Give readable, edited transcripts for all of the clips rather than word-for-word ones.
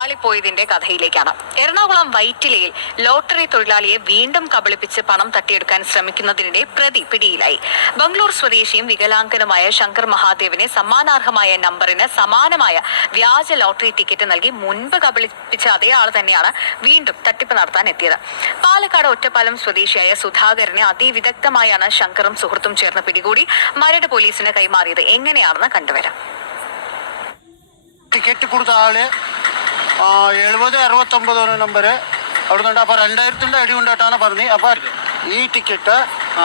പോയതിന്റെ കഥയിലേക്കാണ്. എറണാകുളം വൈറ്റിലയിൽ ലോട്ടറി തൊഴിലാളിയെ വീണ്ടും കബളിപ്പിച്ച് പണം തട്ടിയെടുക്കാൻ ശ്രമിക്കുന്നതിനിടെ പ്രതി പിടിയിലായി. ബംഗളൂർ സ്വദേശിയും വികലാംഗനുമായ ശങ്കർ മഹാദേവനെ സമ്മാനാർഹമായ നമ്പറിന് സമാനമായ വ്യാജ ലോട്ടറി ടിക്കറ്റ് നൽകി മുൻപ് കബളിപ്പിച്ച അതേ ആൾ തന്നെയാണ് വീണ്ടും തട്ടിപ്പ് നടത്താൻ എത്തിയത്. പാലക്കാട് ഒറ്റപ്പാലം സ്വദേശിയായ സുധാകരനെ അതിവിദഗ്ധമായാണ് ശങ്കറും സുഹൃത്തും ചേർന്ന് പിടികൂടി മരട് പോലീസിന് കൈമാറിയത്. എങ്ങനെയാണെന്ന് കണ്ടുവരാം. ടിക്കറ്റ് കൊടുത്ത ആള് 7069 നമ്പർ അവിടെ നിന്നുണ്ട്. അപ്പോൾ 2000 അടി കൊണ്ടായിട്ടാണ് പറഞ്ഞത്. അപ്പോൾ ഈ ടിക്കറ്റ്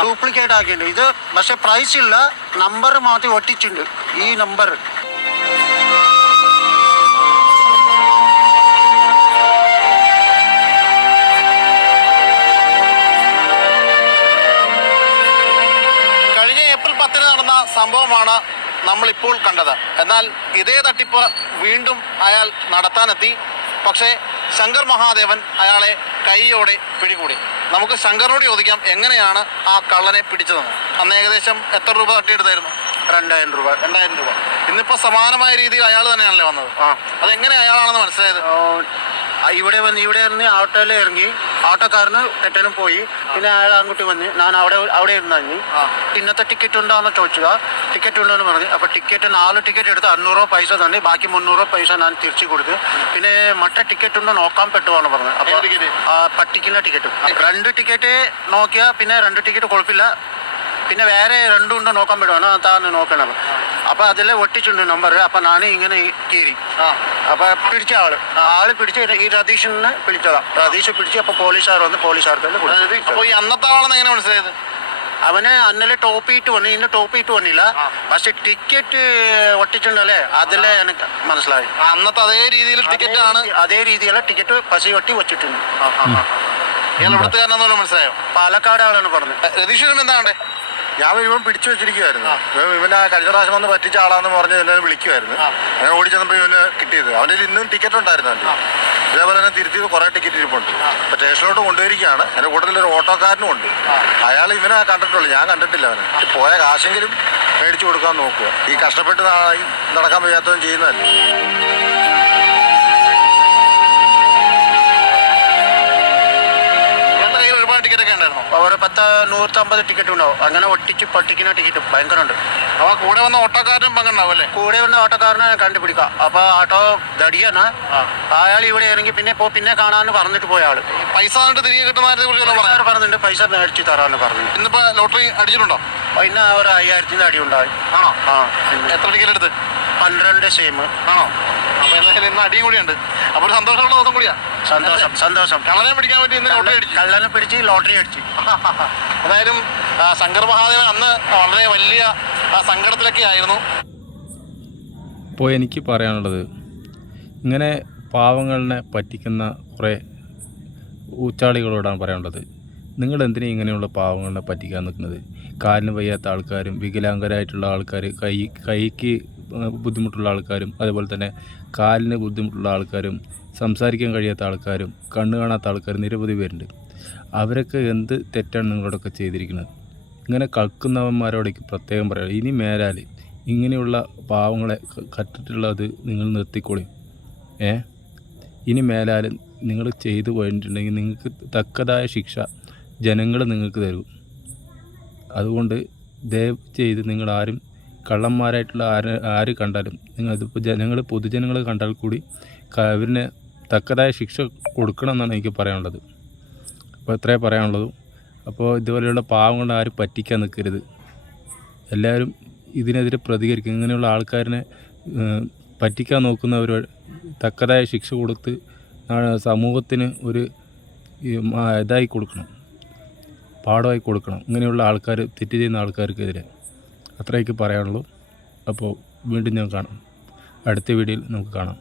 ഡ്യൂപ്ലിക്കേറ്റ് ആക്കിയിട്ടുണ്ട്. ഇത് പക്ഷേ പ്രൈസ് ഇല്ല, നമ്പർ മാത്രം ഒട്ടിച്ചിട്ടുണ്ട്. ഈ നമ്പർ കഴിഞ്ഞ ഏപ്രിൽ 10 നടന്ന സംഭവമാണ് നമ്മളിപ്പോൾ കണ്ടത്. എന്നാൽ ഇതേ തട്ടിപ്പ് വീണ്ടും അയാൾ നടത്താനെത്തി. പക്ഷേ ശങ്കർ മഹാദേവൻ അയാളെ കൈയോടെ പിടികൂടി. നമുക്ക് ശങ്കറിനോട് ചോദിക്കാം എങ്ങനെയാണ് ആ കള്ളനെ പിടിച്ചതെന്ന്. അന്ന് ഏകദേശം എത്ര രൂപ തട്ടിയെടുത്തായിരുന്നു? 2000 രൂപ. 2000 രൂപ. ഇന്നിപ്പോൾ സമാനമായ രീതിയിൽ അയാൾ തന്നെയാണല്ലേ വന്നത്? അതെങ്ങനെ അയാളാണെന്ന് മനസ്സിലായത്? ഇവിടെ നിന്ന് ഓട്ടോയിൽ ഇറങ്ങി, ഓട്ടോക്കാരന് തെറ്റനും പോയി. പിന്നെ അയാൾ അങ്ങോട്ട് വന്ന് ഞാൻ അവിടെ ഇരുന്നു. ഇന്നത്തെ ടിക്കറ്റ് ഉണ്ടോയെന്ന് ചോദിച്ചത്. ടിക്കറ്റ് ഉണ്ടോയെന്ന് പറഞ്ഞു. അപ്പോൾ ടിക്കറ്റ് 4 ടിക്കറ്റ് എടുത്ത് 500 രൂപ പൈസ തന്നെ, ബാക്കി 300 രൂപ പൈസ ഞാൻ തിരിച്ചു കൊടുത്തു. പിന്നെ മറ്റേ ടിക്കറ്റ് ഉണ്ടോ നോക്കാൻ പറ്റുവാണ് പറഞ്ഞത്. അപ്പോൾ പറ്റിക്കുന്ന ടിക്കറ്റ് 2 ടിക്കറ്റ് നോക്കിയാൽ പിന്നെ 2 ടിക്കറ്റ് കുഴപ്പമില്ല, പിന്നെ വേറെ 2 ഉണ്ടോ നോക്കാൻ പറ്റുവാണ്, അതാണ് നോക്കണം. അപ്പോൾ അതിൽ ഒട്ടിച്ചുണ്ട് നമ്പർ. അപ്പോൾ ഞാൻ ഇങ്ങനെ കീറി. അപ്പോൾ പിടിച്ച ആള് പിടിച്ച് ഈ രതീഷിനെ പിടിച്ചതാ. രതീഷ് പിടിച്ച് അപ്പോൾ പോലീസുകാർ വന്ന് പോലീസുകാർക്ക് അപ്പോൾ ഈ അന്നത്തെ ആളെന്ന് എങ്ങനെ മനസ്സിലായത്? അവന് അന്നലെ ടോപ്പ് ഇട്ട് വന്നു, ഇന്ന് ടോപ്പ് ഇട്ട് വന്നില്ല. പക്ഷെ ടിക്കറ്റ് ഒട്ടിച്ചിട്ടുണ്ടല്ലേ, അതിലെ എനിക്ക് മനസ്സിലായി. അന്നത്തെ അതേ രീതിയിൽ ടിക്കറ്റ് ആണ്, അതേ രീതിയിലുള്ള ടിക്കറ്റ് പശി ഒട്ടി വെച്ചിട്ടുണ്ട്. ഇയാൾ ഇവിടുത്തുകാരനാണെന്ന് മനസ്സിലായോ? പാലക്കാട് ആളാണ് പറഞ്ഞത്. രതീഷിനും എന്താണ്ടേ? ഞാൻ ഇവൻ പിടിച്ചു വെച്ചിരിക്കുവായിരുന്നു. ഇവനെ കഴിഞ്ഞ പ്രാവശ്യം വന്ന് പറ്റിച്ച ആളാന്ന് പറഞ്ഞ് എന്നെ വിളിക്കുമായിരുന്നു. അങ്ങനെ ഓടി ചെന്നപ്പോൾ ഇവന് കിട്ടിയത്. അവൻ്റെ ഇന്നും ടിക്കറ്റ് ഉണ്ടായിരുന്നു. അവൻ്റെ ഇതേപോലെ തന്നെ തിരുത്തി കുറേ ടിക്കറ്റ് ഇരിപ്പുണ്ട്. അപ്പോൾ സ്റ്റേഷനിലോട്ട് കൊണ്ടുവരികയാണ്. എൻ്റെ കൂട്ടത്തിലൊരു ഓട്ടോക്കാരനും ഉണ്ട്. അയാൾ ഇവനെ കണ്ടിട്ടുള്ളൂ, ഞാൻ കണ്ടിട്ടില്ല. അവന് പോയ കാശെങ്കിലും മേടിച്ചു കൊടുക്കാൻ നോക്കുക. ഈ കഷ്ടപ്പെട്ട് നടക്കാൻ വയ്യാത്തതും ചെയ്യുന്നതല്ലേ. ഒരു 150 ടിക്കറ്റ് ഉണ്ടാവും. അങ്ങനെ ഒട്ടിച്ച് പൊട്ടിക്കുന്ന ടിക്കറ്റ് ഭയങ്കര ഉണ്ട്. അപ്പോൾ കൂടെ വന്ന ഓട്ടോക്കാരനും പങ്കുണ്ടാവും അല്ലേ? കൂടെ വന്ന ഓട്ടോക്കാരനെ കണ്ടുപിടിക്കാം. അപ്പോൾ ഓട്ടോ ദടിയാണ്. അയാൾ ഇവിടെ ഇറങ്ങി പിന്നെ കാണാമെന്ന് പറഞ്ഞിട്ട് പോയ ആള്. പൈസ തിരികെ കിട്ടുന്നതിനെ കുറിച്ച് പറഞ്ഞിട്ടുണ്ട്. പൈസ മേടിച്ച് തരാമെന്ന് പറഞ്ഞു. ഇന്നിപ്പോൾ ലോട്ടറി അടിച്ചിട്ടുണ്ടോ? ഇന്ന് ഒരു 5000 അടി ഉണ്ടായി. ആണോ? എത്ര ടിക്കറ്റ് എടുത്ത്? 12 സെയിം. ആണോ? അപ്പോൾ എന്തായാലും ഇന്ന് അടിയും കൂടിയുണ്ട്. അപ്പോൾ ഒരു സന്തോഷമുള്ള ദിവസം കൂടിയാ. സന്തോഷം. കള്ളനെ പിടിക്കാൻ പറ്റി. ഇന്ന് ലോട്ടറി അടിച്ചു. കള്ളനെ പിടിച്ച് ലോട്ടറി അടിച്ചു. എന്തായാലും ശങ്കർ മഹാദേവൻ അന്ന് വളരെ വലിയ സങ്കടത്തിലൊക്കെ ആയിരുന്നു. ഇപ്പോൾ എനിക്ക് പറയാനുള്ളത്, ഇങ്ങനെ പാവങ്ങളെ പറ്റിക്കുന്ന കുറേ ഊച്ചാളികളോടാണ് പറയാനുള്ളത്. നിങ്ങൾ എന്തിനാ ഇങ്ങനെയുള്ള പാവങ്ങളെ പറ്റിക്കാൻ നിൽക്കുന്നത്? കാലിന് വയ്യാത്ത ആൾക്കാരും വികലാംഗരായിട്ടുള്ള ആൾക്കാർ, കൈക്ക് ബുദ്ധിമുട്ടുള്ള ആൾക്കാരും, അതുപോലെ തന്നെ കാലിന് ബുദ്ധിമുട്ടുള്ള ആൾക്കാരും, സംസാരിക്കാൻ കഴിയാത്ത ആൾക്കാരും, കണ്ണ് കാണാത്ത ആൾക്കാരും നിരവധി പേരുണ്ട്. അവരൊക്കെ എന്ത് തെറ്റാണ് നിങ്ങളോടൊക്കെ ചെയ്തിരിക്കുന്നത്? ഇങ്ങനെ കളിക്കുന്നവന്മാരോടേക്ക് പ്രത്യേകം പറയാം, ഇനി മേലാൽ ഇങ്ങനെയുള്ള പാവങ്ങളെ കട്ടിട്ടുള്ളത് നിങ്ങൾ നിർത്തിക്കോളി. ഇനി മേലാൽ നിങ്ങൾ ചെയ്തു പോയിട്ടുണ്ടെങ്കിൽ നിങ്ങൾക്ക് തക്കതായ ശിക്ഷ ജനങ്ങൾ നിങ്ങൾക്ക് തരും. അതുകൊണ്ട് ദയവ് ചെയ്ത് നിങ്ങൾ ആരും കള്ളന്മാരായിട്ടുള്ള ആര് കണ്ടാലും ഇതിപ്പോൾ പൊതുജനങ്ങൾ കണ്ടാൽ കൂടി അവരിനെ തക്കതായ ശിക്ഷ കൊടുക്കണം എന്നാണ് എനിക്ക് പറയാനുള്ളത്. അപ്പോൾ ഇത്രയേ പറയാനുള്ളൂ. അപ്പോൾ ഇതുപോലെയുള്ള പാവങ്ങളെ ആരും പറ്റിക്കാൻ നിൽക്കരുത്. എല്ലാവരും ഇതിനെതിരെ പ്രതികരിക്കും. ഇങ്ങനെയുള്ള ആൾക്കാരിനെ പറ്റിക്കാൻ നോക്കുന്നവർ തക്കതായ ശിക്ഷ കൊടുത്ത് സമൂഹത്തിന് ഒരു ഇതായി കൊടുക്കണം, പാഠമായി കൊടുക്കണം. ഇങ്ങനെയുള്ള ആൾക്കാർ, തെറ്റ് ചെയ്യുന്ന ആൾക്കാർക്കെതിരെ. അത്രയൊക്കെ പറയാനുള്ളൂ. അപ്പോൾ വീണ്ടും ഞാൻ കാണാം. അടുത്ത വീഡിയോയിൽ നമുക്ക് കാണാം.